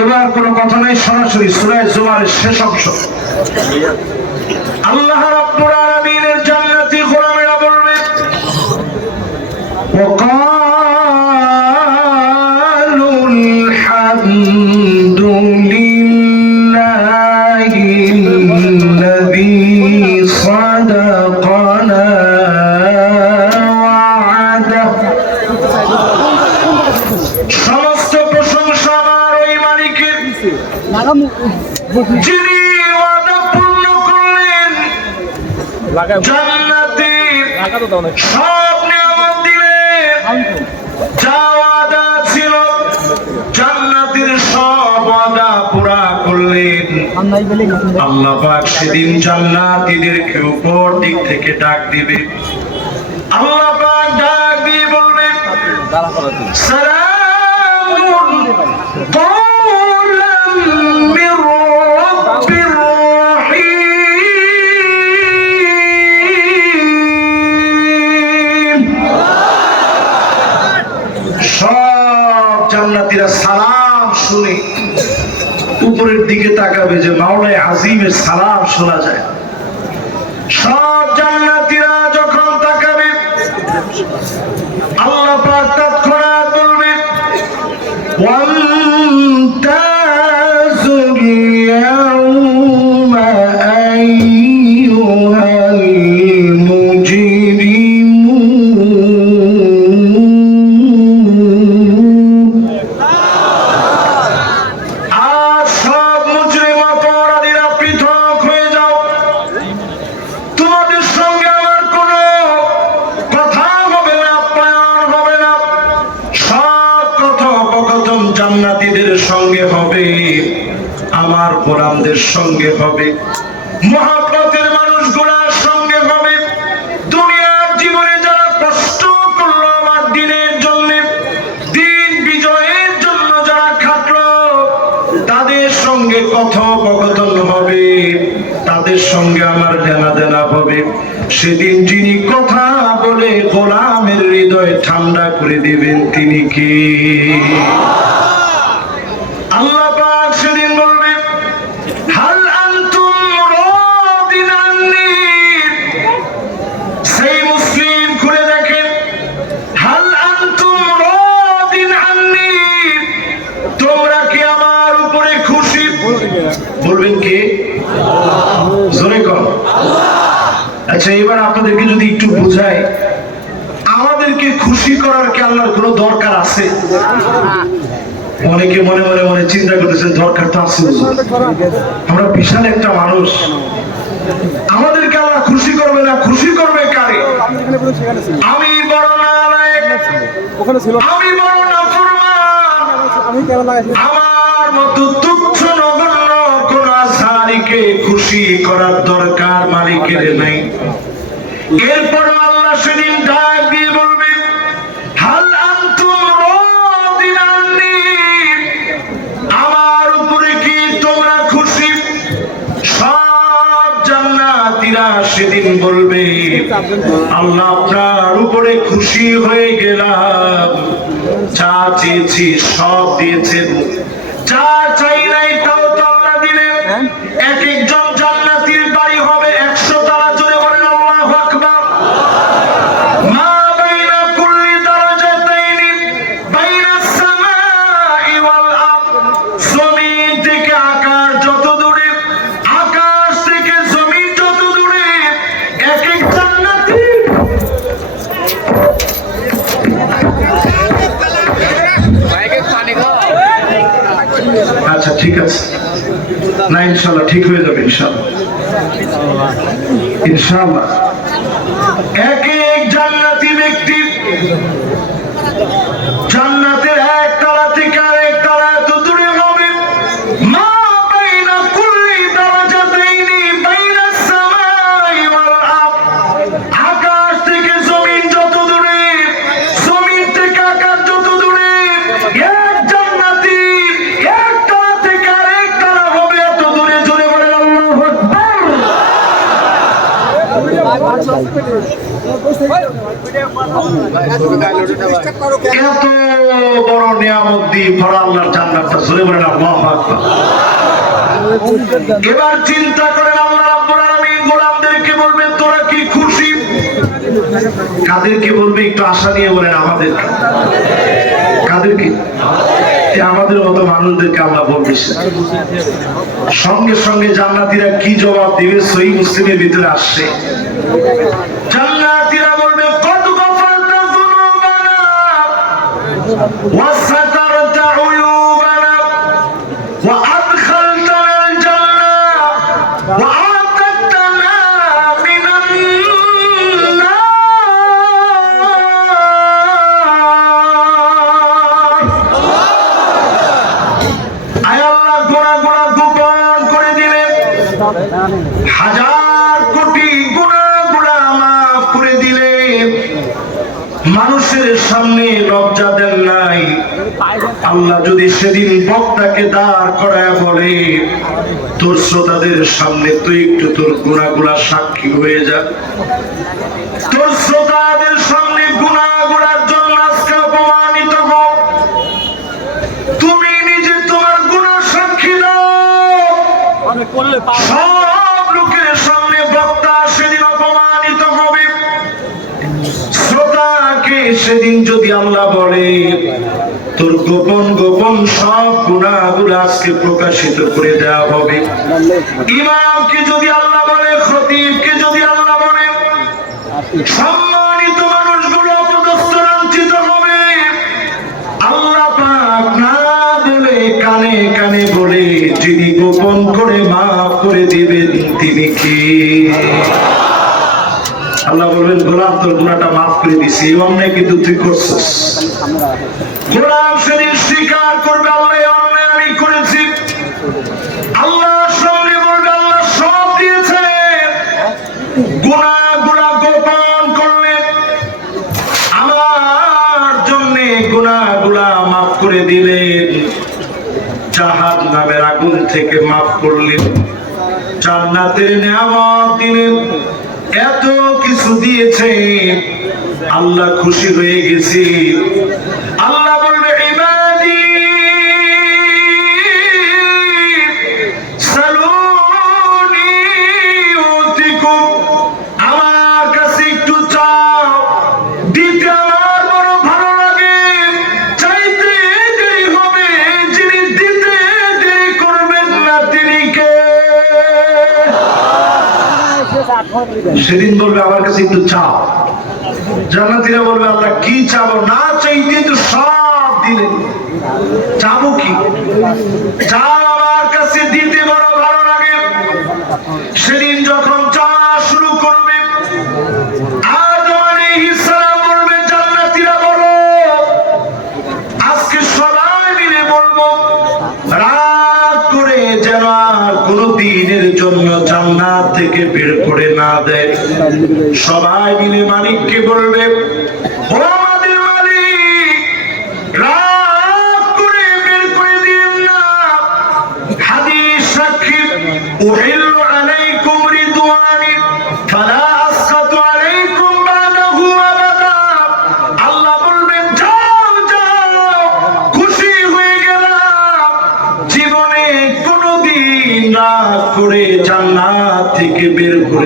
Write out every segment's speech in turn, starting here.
এবার কোনো কথা নেই সরাসরি সুরায় জুমারের শেষ অংশ। আল্লাহ রাব্বুল যিনি ওয়াদা পূর্ণ করলেন জান্নাতের সব নিয়ামত দিলেন। যা ওয়াদা ছিল জান্নাতের সব ওয়াদা পুরা করলেন। আল্লাহ পাক সেদিন জান্নাতীদেরকে উপর দিক থেকে ডাক দিবে। আল্লাহ পাক ডাক দিয়ে বলবেন সালামুন জান্নাতিরা সালাম শুনে উপরের দিকে তাকাবে যে মাওলায় আজিমের সালাম শোনা যায়। সব জান্নাতিরা যখন তাকাবে, আল্লাহ পাক তৎক্ষণাৎ বলবে ওয়ান্তা সঙ্গে হবে মহাব্বতের মানুষগুলার সঙ্গে হবে, দুনিয়ার জীবনে যারা কষ্ট করল আমার দিনের জন্য, দিন বিজয়ের জন্য যারা খাটলো, তাদের সঙ্গে কথোপকথন হবে, তাদের সঙ্গে আমার জানা জানা হবে। সেদিন যিনি কথা বলে গোলামের হৃদয় ঠান্ডা করে দিবেন, তিনি কি আল্লাহ পাক সেদিন বলবেন হাল আনতুম রাদিন আন্নি সেই মুসলিম খুলে দেখেন হাল আনতুম রাদিন আন্নি তোমরা কি আমার উপরে খুশি বলবেন কে জোরে কর আচ্ছা এবার আপনাদেরকে যদি একটু বোঝাই আমাদেরকে খুশি করার কি আল্লাহর কোনো দরকার আছে? অনেকে মনে মনে মনে চিন্তা করতেছেন, দরকার তো আছে। আমরা বিশাল একটা মানুষ। আমাদেরকে আল্লাহ খুশি করবে না, খুশি করবে কারে? আমি বড় ছিল আমি বড় কেন আমার মতো তুচ্ছ নগণ্য কোন আসারিকে খুশি করার দরকার মালিকের নাই। এরপর আল্লাহ সেদিন ডাক জান্নাতীরা সেদিন বলবে আল্লাহ আপনার উপরে খুশি হয়ে গেলাম। যা চেয়েছি সব দিয়েছেন। যা আচ্ছা ঠিক আছে। না ইনশাল্লাহ ঠিক হয়ে যাবে ইনশাল্লাহ। ইনশাল্লাহ। এক এত বড় নিয়ামত দিয়ে বলেন এবার চিন্তা করেন গোলামদেরকে বলবেন, তোরা কি খুশি? কাদেরকে বলবে, একটু আশা নিয়ে বলেন আমাদের কাদেরকে? আমাদের মতো মানুষদেরকে আমরা বলবি সঙ্গে সঙ্গে জান্নাতীরা কি জবাব দিবে সহি মুসলিমের ভিতরে আসছে। জান্নাতীরা ওয়াসাদ মানুষের সামনে লজ্জা দেন নাই। আল্লাহ যদি সেদিন বক্তাকে দাঁড় করায় বলে তোর শ্রোতাদের সামনে তুই একটু তোর গুণা গুণা সাক্ষী হয়ে যা। তোর শ্রোতাদের সামনে গুণা গুণার জন্য আজকে অপমানিত হোক তুমি নিজে তোমার গুণা সাক্ষী দাও। আল্লাহ বলে, তোর গোপন গোপন সব গুণাগুলো আজকে প্রকাশিত করে দেওয়া হবে। ইমামকে যদি আল্লাহ বলে, খতিবকে যদি আল্লাহ বলে, সম্মানিত মানুষগুলো অপদস্থ, লাঞ্ছিত হবে। আল্লাহ পাক না বলে, কানে কানে বলে, যিনি গোপন করে মাফ করে দিবেন, তিনি কি? আল্লাহ বলবেন, গোলাম, তোর গুণাটা মাফ করে দিছি। এই অন্যায় কিন্তু তুই করছিস। গোলাম সেদিন স্বীকার করবে আল্লাহ অন্যায় আমি করেছি। আল্লাহ সামনে বলবে, আল্লাহ সব দিয়েছে। গুণা গুণা গোপন করলেন আমার জন্য গুণাগুলা মাফ করে দিলেন। জাহাজ নামের আগুন থেকে মাফ করলেন। জান্নাতের নিয়ামত দিলেন। এত কিছু দিয়েছে আল্লাহ খুশি হয়ে গেছি। সেদিন বলবে আমার কাছে একটু চাও। জান্নাতীরা বলবে আল্লাহ কি চাবো? না চাইতে তো সব দিলেন চাবো কি? আমার কাছে দিতে বড় ভালো লাগে। সেদিন যখন মিলে বলব রাত করে যেন বের করে না দেয়। সবাই মিলে মালিককে বলবে ও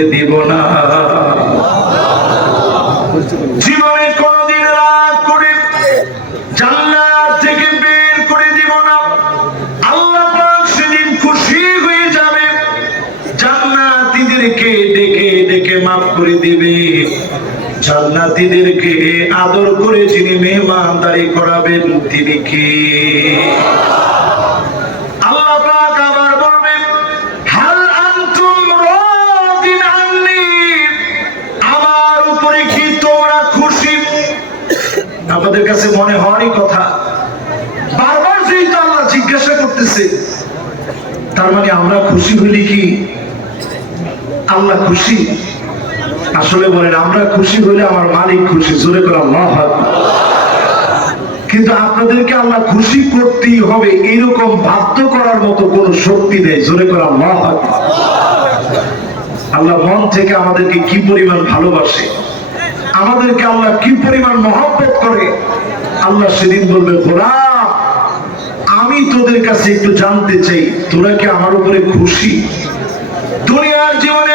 করে দিব না। জীবনে কোনোদিন রাগ করে থেকে বের করে দিব না। আল্লাহ সেদিন খুশি হয়ে যাবে। ডেকে ডেকে মাফ করে দিবে। জান্নাতীদেরকে আদর করে যিনি মেহমানদারি করাবেন, তিনি কি? কাছে মনে হওয়ারই কথা। বারবার যেই তো আল্লাহ জিজ্ঞাসা করতেছে, তার মানে আমরা খুশি হইলি কি আল্লাহ খুশি? আসলে বলেন, আমরা খুশি হলে আমার মালিক খুশি, জোরে করে আল্লাহ কিন্তু আপনাদেরকে আল্লাহ খুশি করতেই হবে, এরকম বাধ্য করার মতো কোন শক্তি নেই, জোরে করে আল্লাহ আল্লাহ মন থেকে আমাদেরকে কি পরিমাণ ভালোবাসে? আমাদেরকে আল্লাহ কি পরিমাণ মহব্বত করে? আল্লাহ সেদিন বলবে ঘোরা আমি তোদের কাছে একটু জানতে চাই, তোরা কি আমার উপরে খুশি? দুনিয়ার জীবনে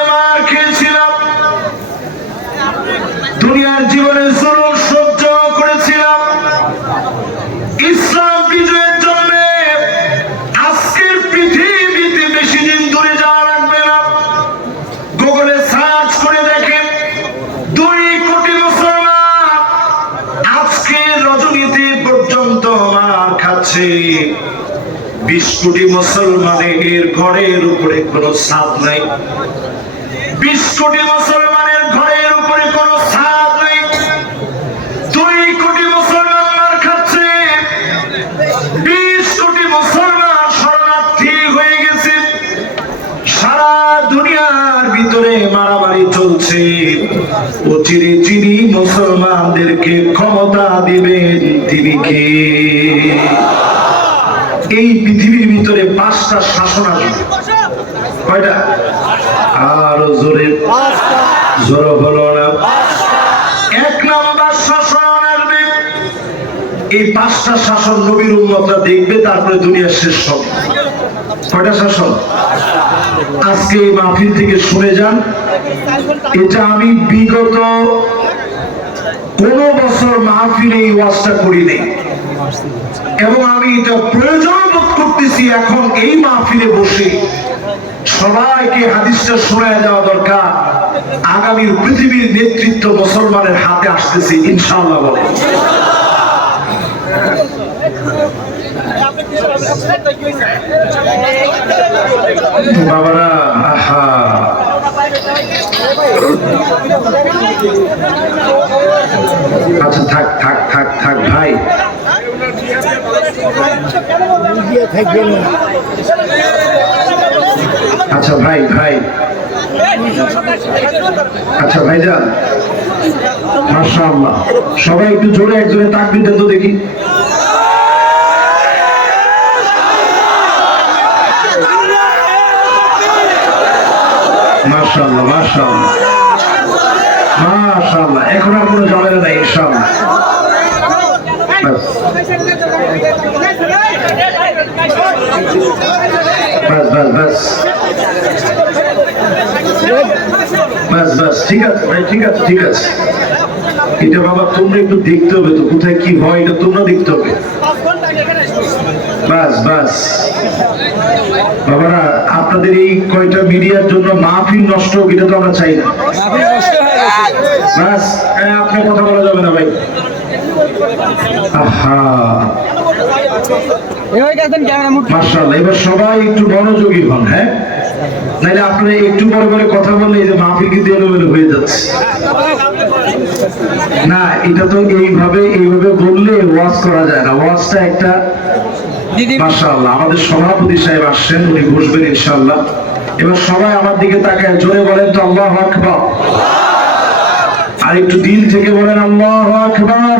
বিশ কোটি মুসলমানের ঘরের উপরে কোনো ছাদ নাই। বিশ কোটি মুসলমানের ঘরের উপরে কোনো ছাদ নাই। দুই কোটি মুসলমান মার খাচ্ছে। বিশ কোটি মুসলমান শরণার্থী হয়ে গেছে। সারা দুনিয়ার ভিতরে মারামারি চলছে। ও চিনি চিনি মুসলমানদেরকে ক্ষমতা দিবেন, তিনি কে? পাঁচটা শাসন আসবে কয়টা? আরও জোরে। জোর হলো না। এক নাম্বার শাসন আসবে। এই পাঁচটা শাসন নবীর উন্মতরা দেখবে তারপরে দুনিয়া শেষ হবে কয়টা শাসন? আজকে এই মাহফিল থেকে শুনে যান এটা আমি বিগত কোন বছর মাহফিলে এই ওয়াজটা করিনি। এবং আমি এটা প্রয়োজন বোধ করতেছি এখন এই মাহফিলে বসে সবাইকে হাদিসটা শোনায় দেওয়া দরকার। আগামীর পৃথিবীর নেতৃত্ব মুসলমানের হাতে আসতেছে, ইনশাআল্লাহ বাবারা, আহা। আচ্ছা থাক থাক থাক থাক, ভাই। আচ্ছা ভাই ভাই। আচ্ছা ভাইজান। মাশাআল্লাহ। সবাই একটু জোরে একজনে তাকবির তো দেখি। মাশাআল্লাহ মাশাআল্লাহ। মাশাআল্লাহ। এখন আর কোনো ঝামেলা নাই, ইনশাআল্লাহ। বাস বাস বাস। বাস বাস ঠিক আছে ভাই ঠিক আছে ঠিক আছে। এটা বাবা তোমরা একটু দেখতে হবে তো কোথায় কি হয় এটা তোমরা দেখতে হবে। বাস বাস। বাবারা আপনাদের এই কয়টা মিডিয়ার জন্য মাহফিল নষ্ট হোক এটা তো আমরা চাই না। বাস হ্যাঁ, আপনার কথা বলা যাবে না ভাই। মার্শাল্লাহ এবার সবাই একটু মনোযোগী হন হ্যাঁ? নাহলে আপনারা একটু পরে পরে কথা বললে এই যে মাহফিল কিন্তু এলোমেলো হয়ে যাচ্ছে। না এটা তো এইভাবে এইভাবে বললে ওয়াজ করা যায় না। ওয়াজটা একটা দিদি আমাদের সভাপতি সাহেব আসছেন উনি বসবেন ইনশাআল্লাহ। এবার সবাই আমার দিকে তাকায় জোরে বলেন তো আল্লাহ আকবার। আর একটু দিল থেকে বলেন আল্লাহ আকবার।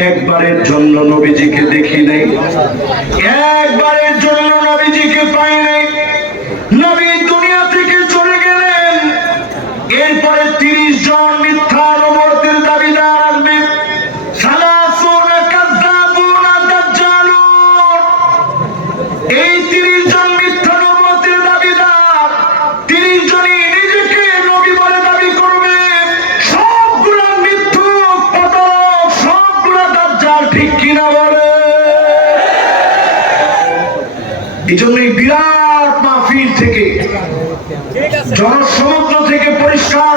একবারের জন্য নবীজিকে দেখি নাই। একবারের জন্য নবীজিকে পাই নাই। নবী জনসমুদ্র থেকে পরিষ্কার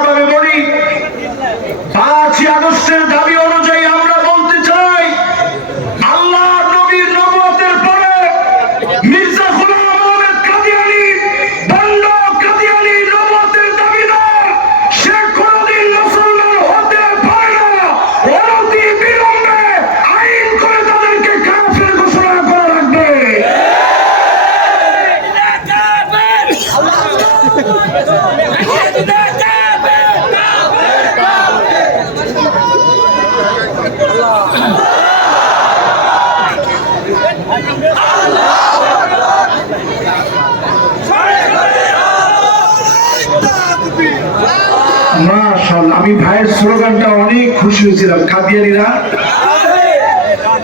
আমি ভাইয়ের স্লোগানটা অনেক খুশি হয়েছিলাম, কাদিয়ানিরা।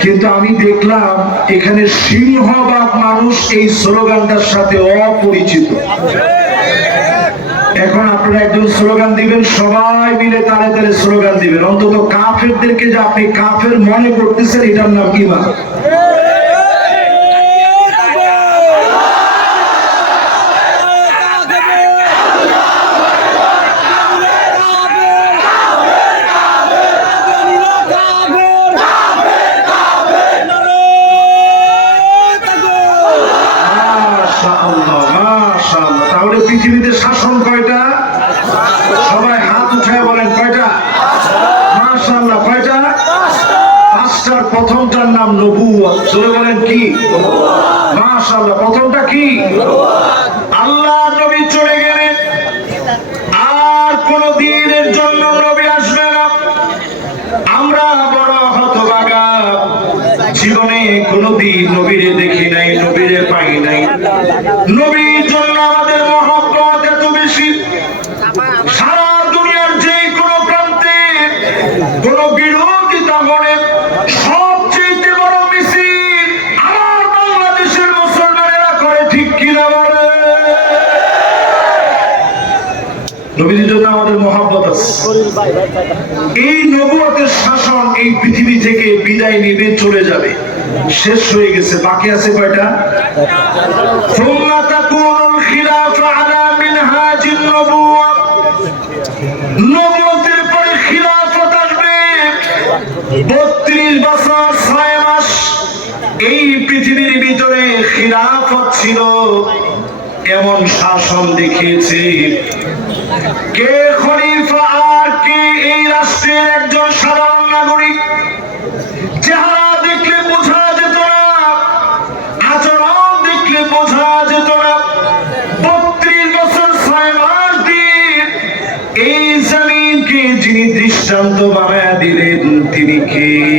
কিন্তু আমি দেখলাম এখানে সিংহবাগ মানুষ এই স্লোগানটার সাথে অপরিচিত। এখন আপনারা একজন স্লোগান দিবেন, সবাই মিলে তালে তালে স্লোগান দিবেন। অন্তত কাফেরদেরকে যে আপনি কাফের মনে করতেছেন, এটার নাম কি ইমান মাশাআল্লাহ, মাশাআল্লাহ। তাহলে পৃথিবীতে শাসন কয়টা সবাই হাত উঠায় বলেন কয়টা মাশাআল্লাহ কয়টা পাঁচটার প্রথমটার নাম নবুয়ত চলে বলেন কি মাশাআল্লাহ প্রথমটা কি আল্লাহ নবী চলে গেলেন আর কোন দিনের জন্য নবী আসবে না আমরা বড় হতভাগা জীবনে কোনদিন নবীরে দেখি নাই, নবীরে পাই নাই। নবীর জন্য আমাদের মহব্বত এত বেশি। সারা দুনিয়ার যে কোনো প্রান্তে কোন বিরোধিতা করে এই নবুয়তের শাসন এই পৃথিবী থেকে বিদায় নিবে, চলে যাবে। শেষ হয়ে গেছে। বাকি আছে কয়টা? এই পৃথিবীর ভিতরে খিলাফত ছিল। এমন শাসন দেখিয়েছে। কে খলিফা আর কে এই রাষ্ট্রের একজন সাধারণ নাগরিক? তিনি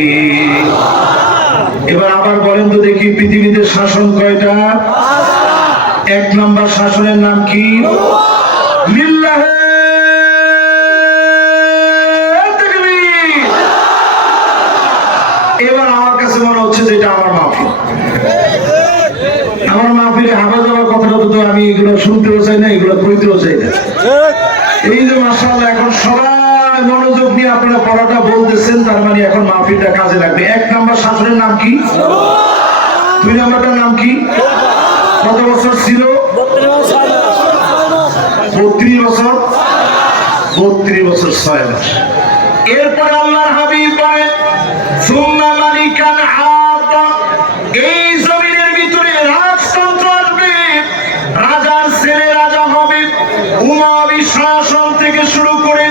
এবার আবার বলেন তো দেখি পৃথিবীতে শাসন কয়টা? এক নম্বর শাসনের নাম কি? লিল্লাহে এবার আমার কাছে মনে হচ্ছে যে এটা আমার মাহফিল। আমার মাহফিলে হাবা যাওয়ার কথাটা তো আমি এগুলো শুনতেও চাই না, এগুলো কইতেও চাই না এই যে মাসাল্লাহ এখন সবাই মনোযোগ নিয়ে আপনারা পড়াটা বলতেছেন, তার মানে এখন মাহফিলটা কাজে লাগবে। এক নাম্বার শাসনের নাম কি? দুই নাম্বারটার নাম কি? কত বছর ছিল? বত্রিশ বছর। বত্রিশ বছর, ছয় মাস। এরপরে আল্লাহর হাবিব এই ভিতরে রাজার ছেলে রাজা হবে। উমাবি শাসন থেকে শুরু করে